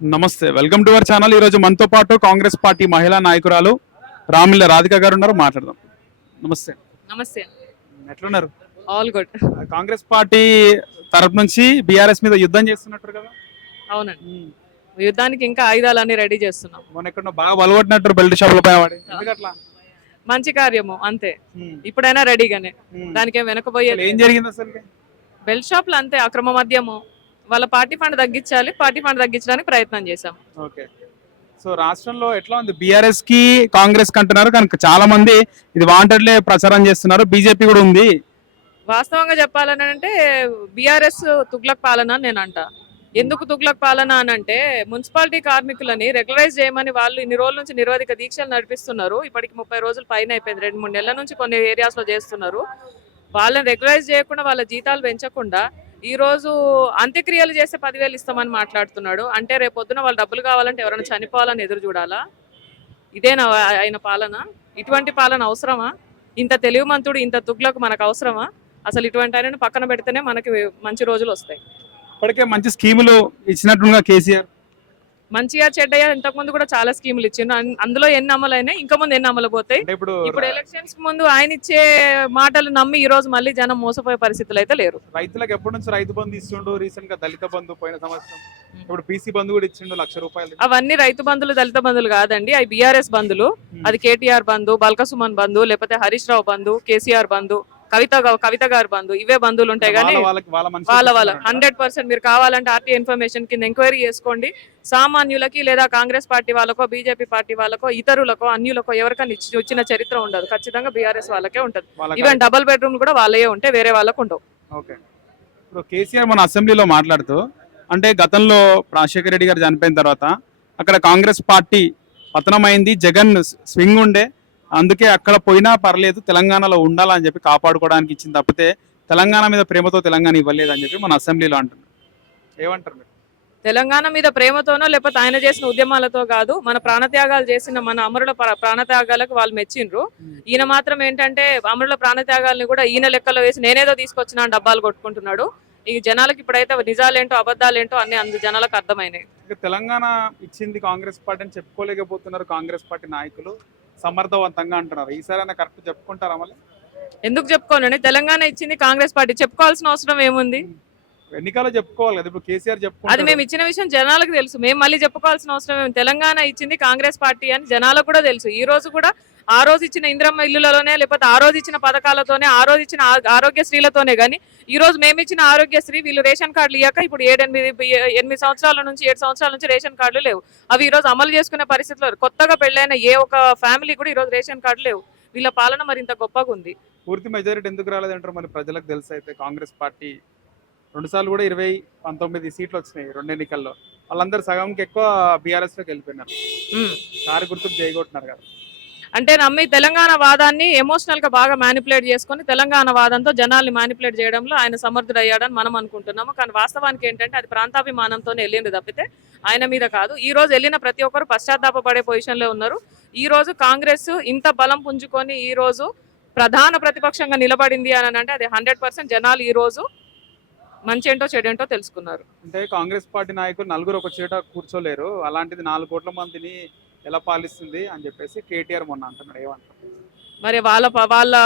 నమస్తే. Welcome to our channel ఈరోజు మనతో పాటు కాంగ్రెస్ పార్టీ మహిళా నాయకురాలు రామిల్ల రాధిక గారు ఉన్నారు. మాట్లాడదాం. నమస్తే. నమస్తే. ఎట్లున్నారు? ఆల్ గుడ్ కాంగ్రెస్ పార్టీ తరపు నుంచి బీఆర్ఎస్ మీద యుద్ధం చేస్తున్నట్టు కదా? అవునండి. యుద్ధానికి ఇంకా ఆయుధాలన్నీ రెడీ చేస్తున్నాం. మొన్న ఎక్కడ బాగా బలగొట్టినట్టు బెల్ట్ షాపుల పైన వాడి మంచి కార్యము అంతే. ఇప్పుడైనా రెడీగానే. దానికి ఏం వెనకపోయేది ఏం జరిగింది అసలు బెల్ షాప్లు అంతే అక్రమ మద్యము. వాళ్ళ పార్టీ ఫండ్ తగ్గించాలి పార్టీ ఫండ్ తగ్గించడానికి ప్రయత్నం చేశాం. ఓకే. సో రాష్ట్రంలో ఎట్లా ఉంది? బీఆర్ఎస్కి కాంగ్రెస్కి అంటున్నారు కనుక చాలా మంది ఇది వాంటెడ్లే ప్రచారం చేస్తున్నారు బీజేపీ కూడా ఉంది. వాస్తవంగా చెప్పాలని అంటే బీఆర్ఎస్ తుగ్లక్ పాలన అని నేను అంట. ఎందుకు తుగ్లక్ పాలన అని అంటే మున్సిపాలిటీ కార్మికులని రెగ్యులరైజ్ చేయమని వాళ్ళు ఇన్ని రోజుల నుంచి నిరోధిక దీక్షలు నడిపిస్తున్నారు. ఇప్పటికి ముప్పై రోజులు పైన అయిపోయింది రెండు మూడు నెలల నుంచి కొన్ని ఏరియాస్లో చేస్తున్నారు. వాళ్ళని రెగ్యులరైజ్ చేయకుండా వాళ్ళ జీతాలు పెంచకుండా ఈరోజు అంత్యక్రియలు చేస్తే పదివేలు ఇస్తామని మాట్లాడుతున్నాడు. అంటే రేపు వాళ్ళు డబ్బులు కావాలంటే ఎవరైనా చనిపోవాలని ఎదురు చూడాలా? ఇదేనా ఆయన పాలన? ఇటువంటి పాలన అవసరమా? ఇంత తెలివిమంతుడు ఇంత తుగ్లకు మనకు అవసరమా? అసలు ఇటువంటి ఆయనను పక్కన పెడితేనే మనకి మంచి రోజులు వస్తాయి. ఇప్పటికే మంచి స్కీములు ఇచ్చినట్టుగా కేసీఆర్. మంచిగా చెడ్డయ్యా ఇంతకు ముందు కూడా చాలా స్కీములు ఇచ్చిండు అందులో ఎన్ని అమలైనాయి? ఇంకా ముందు ఎన్ని అమలు పోతాయి ఇప్పుడు ఇప్పుడు ఎలక్షన్స్ ముందు ఆయన ఇచ్చే మాటలు నమ్మి ఈ రోజు మళ్ళీ జనం మోసపోయే పరిస్థితులు అయితే లేరు. రైతులకు ఎప్పటి నుంచి రైతు బంధు ఇస్తుండు రీసెంట్గా దళిత బంధు పోయిన సంవత్సరం. ఇప్పుడు బీసీ బంధు కూడా ఇచ్చిండు లక్ష రూపాయలు. అవన్నీ రైతు బంధులు దళిత బంధులు కాదండి. అవి బీఆర్ఎస్ బంధులు. అది కేటీఆర్ బంధు బల్కసుమన్ బంధు లేకపోతే హరీష్ రావు బంధు కేసీఆర్ బంధు. కవిత కవిత గారి బంధు ఇవే బంధువులు ఉంటాయి కానీ వాళ్ళ వాళ్ళ. హండ్రెడ్ పర్సెంట్ మీరు కావాలంటే ఆర్టీ ఇన్ఫర్మేషన్ కింద ఎంక్వైరీ చేసుకోండి. సామాన్యులకి లేదా కాంగ్రెస్ పార్టీ వాళ్ళకో బీజేపీ పార్టీ వాళ్ళకో ఇతరులకో అన్యులకో ఎవరికైనా ఇచ్చి- ఇచ్చిన చరిత్ర ఉండదు. ఖచ్చితంగా బీఆర్ఎస్ వాళ్ళకే ఉంటుంది. ఈవెన్ డబుల్ బెడ్రూమ్ కూడా వాళ్ళే ఉంటే వేరే వాళ్ళకు ఉండవు. ఓకే. ఇప్పుడు కేసీఆర్ మన అసెంబ్లీలో మాట్లాడుతూ అంటే గతంలో రాజశేఖర రెడ్డి గారు చనిపోయిన తర్వాత అక్కడ కాంగ్రెస్ పార్టీ పతనమైంది జగన్ స్వింగ్ ఉండే అందుకే అక్కడ పోయినా పర్లేదు తెలంగాణలో ఉండాలని చెప్పి కాపాడుకోవడానికి ఇచ్చింది తప్పితే తెలంగాణ మీద ప్రేమతో తెలంగాణ ఇవ్వలేదు అని చెప్పి మన అసెంబ్లీలో అంటున్నారు. ఏమంటారు మీరు? తెలంగాణ మీద ప్రేమతోనో లేకపోతే ఆయన చేసిన ఉద్యమాలతో కాదు మన ప్రాణత్యాగాలు చేసిన మన అమరుల ప్ర- ప్రాణత్యాగాలకు వాళ్ళు మెచ్చిండ్రు. ఈయన మాత్రం ఏంటంటే అమరుల ప్రాణత్యాగాల్ని కూడా ఈయన లెక్కలో వేసి నేనేదో తీసుకొచ్చిన డబ్బాలు కొట్టుకుంటున్నాడు. ఈ జనాలకు ఇప్పుడైతే నిజాలేంటో అబద్ధాలేంటో అన్ని అందు జనాలకు అర్థమైనాయి. తెలంగాణ ఇచ్చింది కాంగ్రెస్ పార్టీ అని చెప్పుకోలేకపోతున్నారు కాంగ్రెస్ పార్టీ నాయకులు. సమర్థవంతంగా అంటున్నారు. ఈసారి కరెక్ట్ చెప్పుకుంటారా మళ్ళీ? ఎందుకు చెప్పుకోనండి? తెలంగాణ ఇచ్చింది కాంగ్రెస్ పార్టీ. చెప్పుకోవాల్సిన అవసరం ఏముంది? ఎన్నికల్లో చెప్పుకోవాలి కదా. ఇప్పుడు కేసీఆర్ అది చెప్పుకుంటారు మేము ఇచ్చిన విషయం జనాలకు తెలుసు. మేము మళ్ళీ చెప్పుకోవాల్సిన అవసరం ఏమి తెలంగాణ ఇచ్చింది కాంగ్రెస్ పార్టీ అని జనాలకు కూడా తెలుసు. ఈ రోజు కూడా ఆ రోజు ఇచ్చిన ఇంద్రమ్మ ఇల్లులలోనే లేకపోతే ఆ రోజు ఇచ్చిన పథకాలతోనే ఆ రోజు ఇచ్చిన ఆరోగ్యశ్రీలతోనే కానీ ఈ రోజు మేము ఇచ్చిన ఆరోగ్యశ్రీ వీళ్ళు రేషన్ కార్డులు ఇయ్యాక ఇప్పుడు ఏడెనిమిది ఎనిమిది సంవత్సరాల నుంచి ఏడు సంవత్సరాల నుంచి రేషన్ కార్డులు లేవు. అవి ఈ రోజు అమలు చేసుకునే పరిస్థితిలో. కొత్తగా పెళ్ళైన ఏ ఒక ఫ్యామిలీ కూడా ఈ రోజు రేషన్ కార్డు లేవు. వీళ్ళ పాలన మరింత గొప్పగా ఉంది. పూర్తి మెజారిటీ ఎందుకు రాలేదంటారు మరి ప్రజలకు తెలుసు అయితే కాంగ్రెస్ పార్టీ రెండు సార్లు కూడా ఇరవై పంతొమ్మిది సీట్లు వచ్చినాయి రెండు ఎన్నికల్లో. వాళ్ళందరూ సగంకి ఎక్కువ బీఆర్ఎస్లోకి వెళ్ళిపోయినారు. కారు గుర్తుకు చేయగొట్టినారు కదా. అంటే నమ్మి తెలంగాణ వాదాన్ని ఎమోషనల్గా బాగా మ్యానిపులేట్ చేసుకొని తెలంగాణ వాదంతో జనాల్ని మ్యానిపులేట్ చేయడంలో ఆయన సమర్థుడయ్యాడని మనం అనుకుంటున్నాము. కానీ వాస్తవానికి ఏంటంటే అది ప్రాంతాభిమానంతోనే వెళ్ళింది తప్పితే ఆయన మీద కాదు. ఈ రోజు వెళ్ళిన ప్రతి ఒక్కరు పశ్చాత్తాప పడే లో ఉన్నారు. ఈ రోజు కాంగ్రెస్ ఇంత బలం పుంజుకొని ఈ రోజు ప్రధాన ప్రతిపక్షంగా నిలబడింది అని అంటే అది హండ్రెడ్ పర్సెంట్ జనాలు ఈ రోజు మంచేంటో చెడేంటో తెలుసుకున్నారు. అంటే కాంగ్రెస్ పార్టీ నాయకులు నలుగురు ఒక చీట కూర్చోలేరు. అలాంటిది నాలుగు కోట్ల మందిని ఎలా పాలిస్తుంది అని చెప్పేసి కేటీఆర్ మొన్న అంటున్నాడు ఏమంటారు? మరి వాళ్ళ వాళ్ళ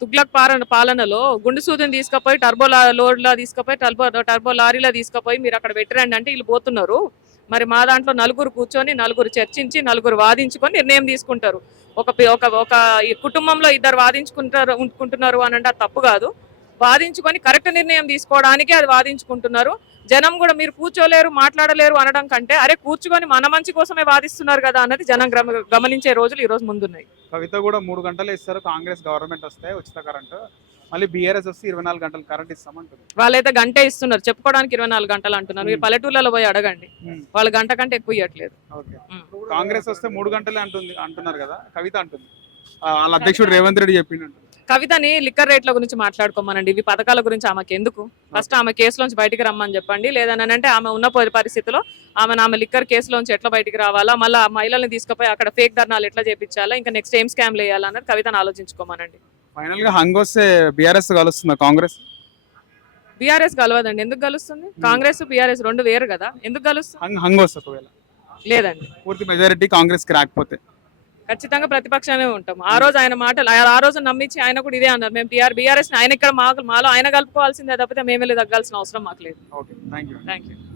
తుగ్లక్ పాలన పాలనలో గుండు సూదిని తీసుకుపోయి టర్బో లోడ్లో లోడ్లా తీసుకుపోయి టర్బో టర్బో లారీలో తీసుకుపోయి మీరు అక్కడ పెట్టరండి అంటే వీళ్ళు పోతున్నారు. మరి మా దాంట్లో నలుగురు కూర్చొని నలుగురు చర్చించి నలుగురు వాదించుకొని నిర్ణయం తీసుకుంటారు. ఒక ఒక ఒక కుటుంబంలో ఇద్దరు వాదించుకుంటారు ఉంటుకుంటున్నారు అని అంటే అది తప్పు కాదు. వాదించుకొని కరెక్ట్ నిర్ణయం తీసుకోవడానికి అది వాదించుకుంటున్నారు. జనం కూడా మీరు కూర్చోలేరు మాట్లాడలేరు అనడం కంటే అరే కూర్చుకొని మన మంచి కోసమే వాదిస్తున్నారు కదా అన్నది జనం గమ- గమనించే రోజులు ఈ రోజు ముందున్నాయి. కవిత కూడా మూడు గంటలు ఇస్తారు కాంగ్రెస్ గవర్నమెంట్ వస్తే ఉచిత కరెంట్. మళ్ళీ బీఆర్ఎస్ వస్తే ఇరవై నాలుగు గంటలు కరెంట్ ఇస్తామంటుంది. వాళ్ళైతే గంటే ఇస్తున్నారు చెప్పుకోవడానికి ఇరవై నాలుగు గంటలు అంటున్నారు. మీరు పల్లెటూళ్ళలో పోయి అడగండి. వాళ్ళు గంట కంటే ఎక్కువ ఇవ్వట్లేదు ఓకే. కాంగ్రెస్ వస్తే మూడు గంటలే అంటుంది అంటున్నారు కదా కవిత అంటుంది. ఆ, వాళ్ళ అధ్యక్షుడు రేవంత్ రెడ్డి చెప్పిండు కవితని లిక్కర్ రేట్ల గురించి మాట్లాడుకోమనండి. ఇవి పథకాల గురించి ఆమెకి ఎందుకు ఫస్ట్ ఆమె కేసులోంచి బయటికి రమ్మని చెప్పండి. లేదని అంటే ఆమె ఉన్న పరి- పరిస్థితిలో ఆమె ఆమె లిక్కర్ కేసులోంచి ఎట్లా బయటికి రావాలా? మళ్ళీ ఆ మహిళల్ని తీసుకుపోయి అక్కడ ఫేక్ ధర్నాలు ఎట్లా చేపించాలా? ఇంకా నెక్స్ట్ ఏం స్కామ్లు వేయాలన్నది కవితను ఆలోచించుకోమనండి. ఫైనల్గా హంగ్ వస్తే బీఆర్ఎస్ కలుస్తుందా? కాంగ్రెస్? బీఆర్ఎస్ కలవదండి. ఎందుకు కలుస్తుంది? కాంగ్రెస్ బీఆర్ఎస్ రెండు వేరు కదా. ఎందుకు కలుస్తుంది? హంగ్ వస్తుంది లేదండి. పూర్తి మెజారిటీ కాంగ్రెస్కి రాకపోతే. ఖచ్చితంగా ప్రతిపక్షానే ఉంటాం. ఆ రోజు ఆయన మాటలు ఆ- రోజు నమ్మించి ఆయన కూడా ఇదే అన్నారు. మేము బీఆర్ బీఆర్ఎస్ ఆయన ఇక్కడ మాకు మాలో ఆయన కలుపుకోవాల్సిందే తప్పితే మేము వెళ్ళి తగ్గాల్సిన అవసరం మాకు లేదు. Thank you